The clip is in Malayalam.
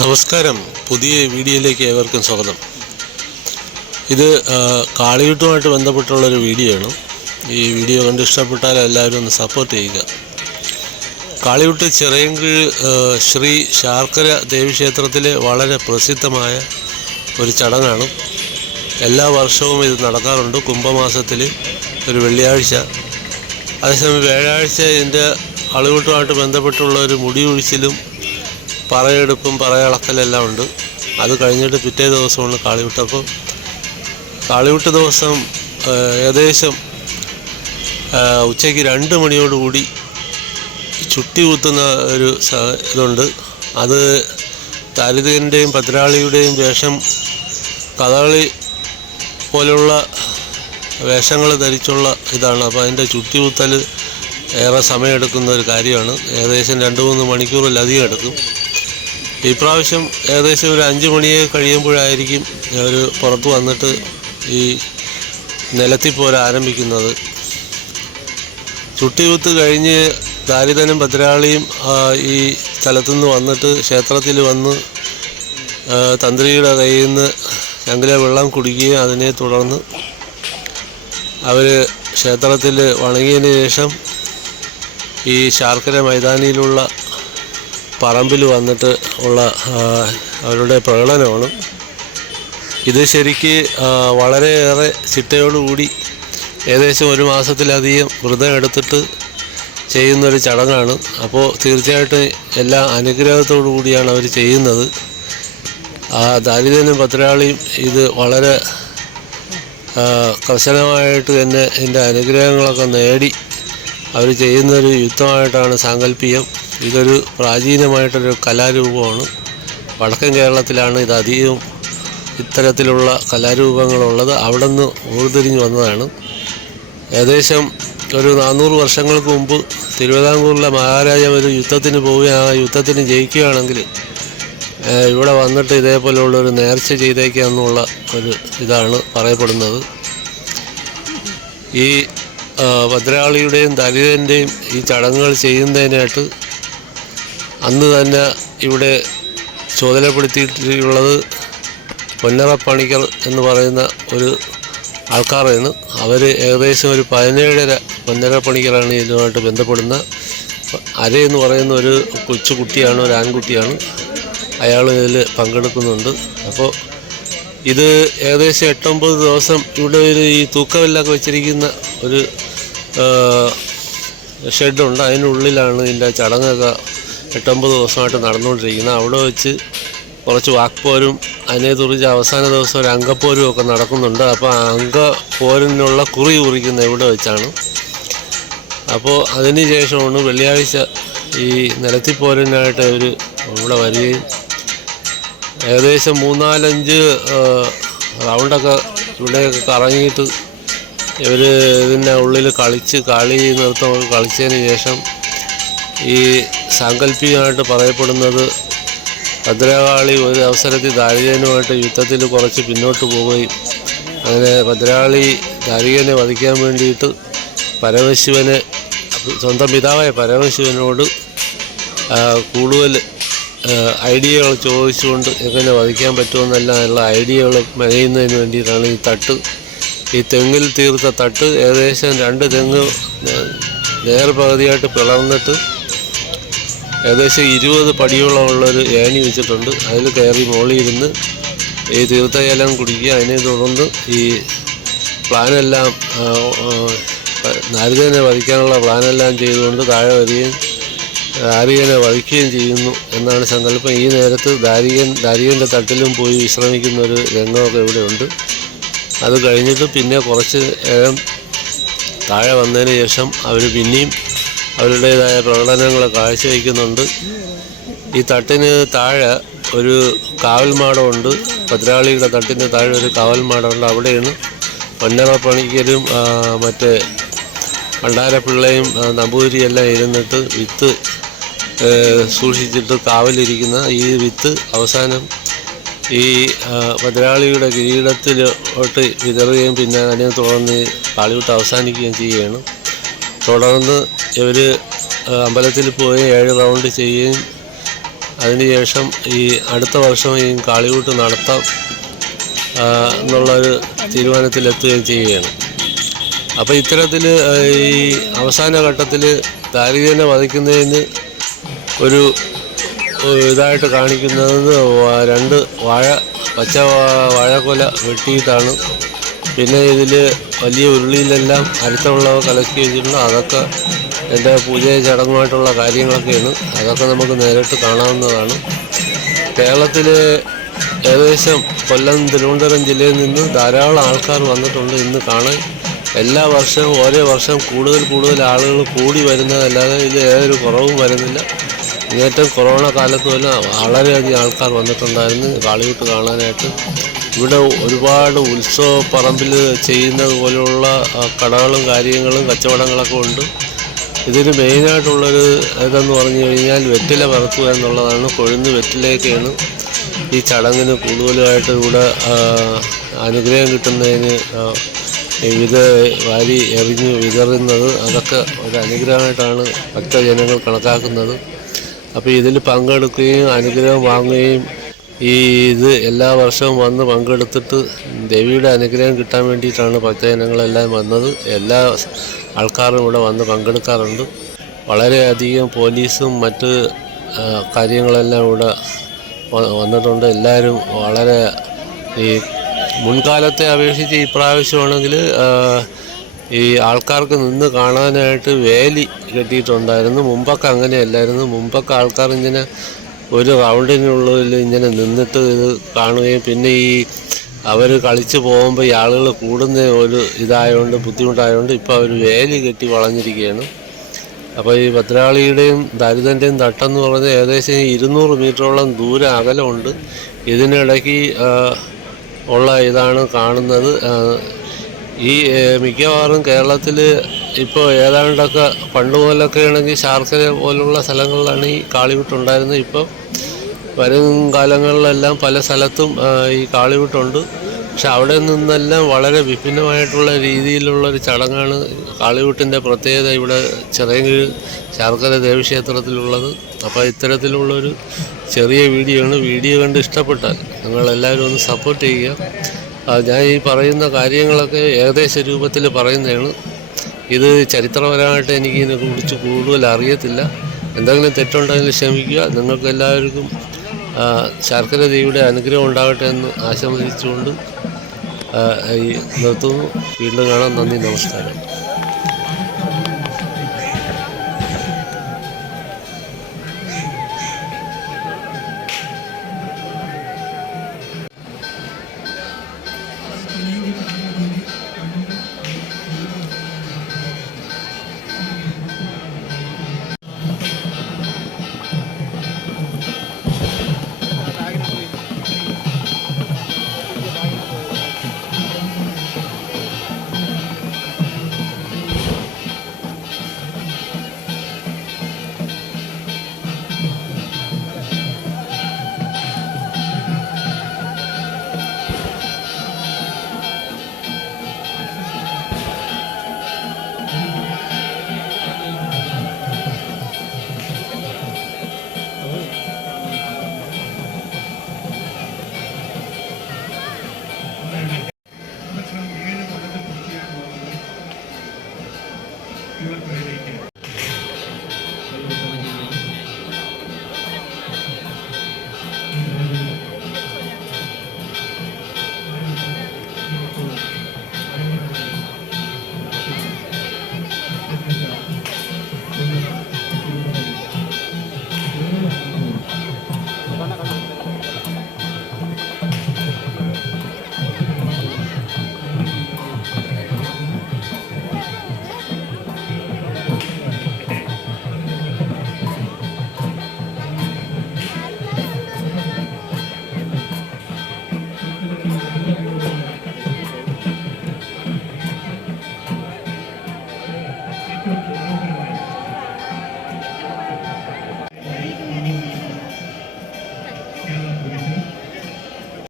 നമസ്കാരം. പുതിയ വീഡിയോയിലേക്ക് ഏവർക്കും സ്വാഗതം. ഇത് കാളിയൂട്ടുമായിട്ട് ബന്ധപ്പെട്ടുള്ളൊരു വീഡിയോ ആണ് ഈ വീഡിയോ കണ്ട് ഇഷ്ടപ്പെട്ടാൽ എല്ലാവരും ഒന്ന് സപ്പോർട്ട് ചെയ്യുക. കാളിയൂട്ട് ചിറയൻകീഴ് ശ്രീ ശാർക്കര ദേവീക്ഷേത്രത്തിലെ വളരെ പ്രസിദ്ധമായ ഒരു ചടങ്ങാണ്. എല്ലാ വർഷവും ഇത് നടക്കാറുണ്ട്. കുംഭമാസത്തിൽ ഒരു വെള്ളിയാഴ്ച. അതേസമയം വ്യാഴാഴ്ച ഇതിന്റെ കാളിയൂട്ടുമായിട്ട് ബന്ധപ്പെട്ടുള്ള ഒരു മുടി ഒഴിച്ചിലും പറയെടുപ്പും പറയളക്കലെല്ലാം ഉണ്ട്. അത് കഴിഞ്ഞിട്ട് പിറ്റേ ദിവസമാണ് കാളിവിട്ട് കാളിവിട്ട ദിവസം ഏകദേശം ഉച്ചയ്ക്ക് രണ്ട് മണിയോടുകൂടി ചുട്ടി കുത്തുന്ന ഒരു ഇതുണ്ട്. അത് ദാരിദ്ര്യന്റെയും ഭദ്രാളിയുടെയും വേഷം കഥകളി പോലുള്ള വേഷങ്ങൾ ധരിച്ചുള്ള ഇതാണ്. അപ്പോൾ അതിന്റെ ചുട്ടി കുത്തൽ ഏറെ സമയമെടുക്കുന്ന ഒരു കാര്യമാണ്. ഏകദേശം രണ്ട് മൂന്ന് മണിക്കൂറിലധികം എടുക്കും. ഈ പ്രാവശ്യം ഏകദേശം ഒരു അഞ്ച് മണിയെ കഴിയുമ്പോഴായിരിക്കും അവർ പുറത്ത് വന്നിട്ട് ഈ നിലത്തിൽ പോലെ ആരംഭിക്കുന്നത്. ചുട്ടികുത്ത് കഴിഞ്ഞ് ദാരിദ്രനും ഭദ്രാളിയും ഈ ഈ സ്ഥലത്തുനിന്ന് വന്നിട്ട് ക്ഷേത്രത്തിൽ വന്ന് തന്ത്രിയുടെ കയ്യിൽ നിന്ന് ശങ്കിലെ വെള്ളം കുടിക്കുകയും അതിനെ തുടർന്ന് അവർ ക്ഷേത്രത്തിൽ വണങ്ങിയതിന് ശേഷം ഈ ശാർക്കര മൈതാനിയിലുള്ള പറമ്പിൽ വന്നിട്ട് ഉള്ള അവരുടെ പ്രകടനമാണ്. ഇത് ശരിക്ക് വളരെയേറെ ചിട്ടയോടുകൂടി ഏകദേശം ഒരു മാസത്തിലധികം വ്രതം എടുത്തിട്ട് ചെയ്യുന്നൊരു ചടങ്ങാണ്. അപ്പോൾ തീർച്ചയായിട്ടും എല്ലാ അനുഗ്രഹത്തോടു കൂടിയാണ് അവർ ചെയ്യുന്നത്. ആ ദാരിദ്ര്യനും പത്രാളിയും ഇത് വളരെ കർശനമായിട്ട് തന്നെ ഇതിന്റെ അനുഗ്രഹങ്ങളൊക്കെ നേടി അവർ ചെയ്യുന്നൊരു യുദ്ധമായിട്ടാണ് സാങ്കല്പികം. ഇതൊരു പ്രാചീനമായിട്ടൊരു കലാരൂപമാണ്. വടക്കൻ കേരളത്തിലാണ് ഇത് അധികവും ഇത്തരത്തിലുള്ള കലാരൂപങ്ങളുള്ളത്. അവിടെ നിന്ന് ഊർതിരിഞ്ഞ് വന്നതാണ്. ഏകദേശം ഒരു നാനൂറ് വർഷങ്ങൾക്ക് മുമ്പ് തിരുവിതാംകൂറിലെ മഹാരാജ ഒരു യുദ്ധത്തിന് പോവുകയും ആ യുദ്ധത്തിന് ജയിക്കുകയാണെങ്കിൽ ഇവിടെ വന്നിട്ട് ഇതേപോലെയുള്ള ഒരു നേർച്ച ചെയ്തേക്കാന്നുള്ള ഒരു ഇതാണ് പറയപ്പെടുന്നത്. ഈ ഭദ്രാളിയുടെയും ദലിതന്റെയും ഈ ചടങ്ങുകൾ ചെയ്യുന്നതിനായിട്ട് അന്ന് തന്നെ ഇവിടെ ചുമതലപ്പെടുത്തിയിട്ടുള്ളത് പൊന്നറ പണിക്കർ എന്ന് പറയുന്ന ഒരു ആൾക്കാരാണ് അവർ ഏകദേശം ഒരു പതിനേഴര പൊന്നര പണിക്കറാണ് ഇതുമായിട്ട് ബന്ധപ്പെടുന്ന അര എന്ന് പറയുന്ന ഒരു കൊച്ചുകുട്ടിയാണ് ഒരു ആൺകുട്ടിയാണ്. അയാൾ ഇതിൽ പങ്കെടുക്കുന്നുണ്ട്. അപ്പോൾ ഇത് ഏകദേശം എട്ടൊമ്പത് ദിവസം ഇവിടെ ഒരു ഈ തൂക്കമില്ലൊക്കെ വെച്ചിരിക്കുന്ന ഒരു ഷെഡുണ്ട്. അതിനുള്ളിലാണ് ഇതിന്റെ ചടങ്ങൊക്കെ എട്ടൊമ്പത് ദിവസമായിട്ട് നടന്നുകൊണ്ടിരിക്കുന്നത് അവിടെ വെച്ച് കുറച്ച് വാക്പോരും അതിനെ തുറിച്ച് അവസാന ദിവസം ഒരു അങ്കപ്പോരും ഒക്കെ നടക്കുന്നുണ്ട്. അപ്പോൾ ആ അങ്കപ്പോരിനുള്ള കുറി കുറിക്കുന്നത് ഇവിടെ വെച്ചാണ്? അപ്പോൾ അതിന് ശേഷമാണ് വെള്ളിയാഴ്ച ഈ നിലത്തിപ്പോരനായിട്ട് അവർ ഇവിടെ വരികയും ഏകദേശം മൂന്നാലഞ്ച് റൗണ്ടൊക്കെ ഇവിടെയൊക്കെ കറങ്ങിയിട്ട് ഇവർ ഇതിന്റെ ഉള്ളിൽ കളിച്ച് കളി നൃത്തം കളിച്ചതിന് ശേഷം ഈ സാങ്കല്പികമായിട്ട് പറയപ്പെടുന്നത് ഭദ്രകാളി ഒരു അവസരത്തിൽ ദാരികനുമായിട്ട് യുദ്ധത്തിൽ കുറച്ച് പിന്നോട്ട് പോവുകയും അങ്ങനെ ഭദ്രകാളി ദാരികനെ വധിക്കാൻ വേണ്ടിയിട്ട് പരമശിവനെ സ്വന്തം പിതാവായ പരമശിവനോട് കൂടുതൽ ഐഡിയകൾ ചോദിച്ചുകൊണ്ട് എങ്ങനെ വധിക്കാൻ പറ്റുമെന്നെല്ലാം ഉള്ള ഐഡിയകൾ മെനയുന്നതിന് വേണ്ടിയിട്ടാണ് ഈ തട്ട്. ഈ തെങ്ങിൽ തീർത്ത തട്ട് ഏകദേശം രണ്ട് തെങ്ങ് നേർപകുതിയായിട്ട് പിളർന്നിട്ട് ഏകദേശം ഇരുപത് പടിയോളമുള്ളൊരു ഏണി വെച്ചിട്ടുണ്ട്. അതിൽ കയറി മുകളിൽ ഇരുന്ന് ഈ തീർത്ഥജലം കുടിക്കുക. അതിനെ തുടർന്ന് ഈ പ്ലാനെല്ലാം നാരികനെ വധിക്കാനുള്ള പ്ലാനെല്ലാം ചെയ്തുകൊണ്ട് താഴെ വരികയും ദാരികനെ വധിക്കുകയും ചെയ്യുന്നു എന്നാണ് സങ്കല്പം. ഈ നേരത്ത് ദാരികൻ ദാരികന്റെ തട്ടിലും പോയി വിശ്രമിക്കുന്ന ഒരു രംഗമൊക്കെ ഇവിടെയുണ്ട്. അത് കഴിഞ്ഞിട്ട് പിന്നെ കുറച്ച് താഴെ വന്നതിന് ശേഷം അവർ പിന്നെയും അവരുടേതായ പ്രകടനങ്ങൾ കാഴ്ചവെക്കുന്നുണ്ട്. ഈ തട്ടിന് താഴെ ഒരു കാവൽമാടമുണ്ട്. ഭദ്രാളിയുടെ തട്ടിന് താഴെ ഒരു കാവൽമാടമുണ്ട് അവിടെയാണ് പൊന്നറ പണിക്കരും മറ്റേ പണ്ടാരപ്പിള്ളയും നമ്പൂരിയെല്ലാം ഇരുന്നിട്ട് വിത്ത് സൂക്ഷിച്ചിട്ട് കാവലിരിക്കുന്ന ഈ വിത്ത് അവസാനം ഈ ഭദ്രാളിയുടെ കിരീടത്തിലോട്ട് വിതറുകയും പിന്നെ അതിനെ തുടർന്ന് കാളിവിട്ട് അവസാനിക്കുകയും ചെയ്യുകയാണ്. തുടർന്ന് ഇവർ അമ്പലത്തിൽ പോയി ഏഴ് റൗണ്ട് ചെയ്യുകയും അതിനുശേഷം ഈ അടുത്ത വർഷം ഈ കാളികൂട്ട് നടത്താം എന്നുള്ളൊരു തീരുമാനത്തിലെത്തുകയും ചെയ്യുകയാണ്. അപ്പോൾ ഇത്തരത്തിൽ ഈ അവസാന ഘട്ടത്തിൽ ദാരിദ്ര്യനെ വധിക്കുന്നതിന് ഒരു ഇതായിട്ട് കാണിക്കുന്നത് രണ്ട് വാഴ പച്ച വാഴക്കൊല വെട്ടിയിട്ടാണ് പിന്നെ ഇതിൽ വലിയ ഉരുളിയിലെല്ലാം അരിത്തമുള്ളവ കലക്കി വെച്ചിട്ടുണ്ട്. അതൊക്കെ എന്റെ പൂജ ചടങ്ങുമായിട്ടുള്ള കാര്യങ്ങളൊക്കെയാണ്. അതൊക്കെ നമുക്ക് നേരിട്ട് കാണാവുന്നതാണ്. കേരളത്തിൽ ഏകദേശം കൊല്ലം തിരുവനന്തപുരം ജില്ലയിൽ നിന്ന് ധാരാളം ആൾക്കാർ വന്നിട്ടുണ്ട് ഇന്ന് കാണാൻ. എല്ലാ വർഷവും ഓരോ വർഷം കൂടുതൽ കൂടുതൽ ആളുകൾ കൂടി വരുന്നതല്ലാതെ ഇതിൽ ഏതൊരു കുറവും വരുന്നില്ല. ഏറ്റവും കൊറോണ കാലത്ത് പോലും വളരെയധികം ആൾക്കാർ വന്നിട്ടുണ്ടായിരുന്നു. കാളിയൂട്ട് കാണാനായിട്ട്. ഇവിടെ ഒരുപാട് ഉത്സവ പറമ്പിൽ ചെയ്യുന്നത് പോലെയുള്ള കടകളും കാര്യങ്ങളും കച്ചവടങ്ങളൊക്കെ ഉണ്ട്. ഇതിന് മെയിനായിട്ടുള്ളൊരു ഇതെന്ന് പറഞ്ഞു കഴിഞ്ഞാൽ വെറ്റില പറത്തുക എന്നുള്ളതാണ്. കൊഴുന്ന് വെറ്റിലയൊക്കെയാണ് ഈ ചടങ്ങിന് കൂടുതലായിട്ട് ഇവിടെ അനുഗ്രഹം കിട്ടുന്നതിന് ഇത് വാരി എറിഞ്ഞ് വിതറുന്നത്. അതൊക്കെ ഒരു അനുഗ്രഹമായിട്ടാണ് ഭക്തജനങ്ങൾ കണക്കാക്കുന്നത്. അപ്പോൾ ഇതിൽ പങ്കെടുക്കുകയും അനുഗ്രഹം വാങ്ങുകയും ഈ ഇത് എല്ലാ വർഷവും വന്ന് പങ്കെടുത്തിട്ട് ദേവിയുടെ അനുഗ്രഹം കിട്ടാൻ വേണ്ടിയിട്ടാണ് ഭക്തജനങ്ങളെല്ലാം വന്നത്. എല്ലാ ആൾക്കാരും ഇവിടെ വന്ന് പങ്കെടുക്കാറുണ്ട്. വളരെയധികം പോലീസും മറ്റ് കാര്യങ്ങളെല്ലാം ഇവിടെ വന്നിട്ടുണ്ട്. എല്ലാവരും വളരെ ഈ മുൻകാലത്തെ അപേക്ഷിച്ച് ഇപ്രാവശ്യമാണെങ്കിൽ ഈ ആൾക്കാർക്ക് നിന്ന് കാണാനായിട്ട് വേലി കെട്ടിയിട്ടുണ്ടായിരുന്നു. മുമ്പൊക്കെ അങ്ങനെയല്ലായിരുന്നു. മുമ്പൊക്കെ ആൾക്കാർ ഇങ്ങനെ ഒരു റൗണ്ടിനുള്ളിൽ ഇങ്ങനെ നിന്നിട്ട് ഇത് കാണുകയും പിന്നെ ഈ അവർ കളിച്ച് പോകുമ്പോൾ ഈ ആളുകൾ കൂടുന്ന ഒരു ഇതായതുകൊണ്ട് ബുദ്ധിമുട്ടായതുകൊണ്ട് ഇപ്പോൾ അവർ വേലി കെട്ടി വളഞ്ഞിരിക്കുകയാണ്. അപ്പോൾ ഈ ഭദ്രാളിയുടെയും ദരിദ്രന്റെയും തട്ടെന്ന് പറഞ്ഞാൽ ഏകദേശം ഇരുന്നൂറ് മീറ്ററോളം ദൂരം അകലമുണ്ട്. ഇതിനിടയ്ക്ക് ഉള്ള ഇതാണ് കാണുന്നത്. ഈ മിക്കവാറും കേരളത്തിൽ ഇപ്പോൾ ഏതാണ്ടൊക്കെ പണ്ട് പോലൊക്കെ ആണെങ്കിൽ ശാർക്കര പോലുള്ള സ്ഥലങ്ങളിലാണ് ഈ കാളിവിട്ടുണ്ടായിരുന്നത് ഇപ്പോൾ വരും കാലങ്ങളിലെല്ലാം പല സ്ഥലത്തും ഈ കാളിവിട്ടുണ്ട്. പക്ഷെ അവിടെ നിന്നെല്ലാം വളരെ വിഭിന്നമായിട്ടുള്ള രീതിയിലുള്ള ഒരു ചടങ്ങാണ് കാളിവിട്ടിന്റെ പ്രത്യേകത ഇവിടെ ചെറിയകീഴ് ശാർക്കര ദേവീക്ഷേത്രത്തിലുള്ളത്. അപ്പോൾ ഇത്തരത്തിലുള്ളൊരു ചെറിയ വീഡിയോ ആണ് വീഡിയോ കണ്ട് ഇഷ്ടപ്പെട്ടാൽ നിങ്ങളെല്ലാവരും ഒന്ന് സപ്പോർട്ട് ചെയ്യുക. ഞാൻ ഈ പറയുന്ന കാര്യങ്ങളൊക്കെ ഏകദേശ രൂപത്തിൽ പറയുന്നതാണ്. ഇത് ചരിത്രപരമായിട്ട് എനിക്ക് ഇതിനെക്കുറിച്ച് കൂടുതൽ അറിയത്തില്ല. എന്തെങ്കിലും തെറ്റുണ്ടെങ്കിൽ ക്ഷമിക്കുക. നിങ്ങൾക്ക് എല്ലാവർക്കും ശർക്കര ദേവിയുടെ അനുഗ്രഹം ഉണ്ടാകട്ടെ എന്ന് ആശംസിച്ചുകൊണ്ട് നിർത്തുന്നു. വീണ്ടും കാണാം. നന്ദി നമസ്കാരം. ഏഴ് കൊല്ലത്തെ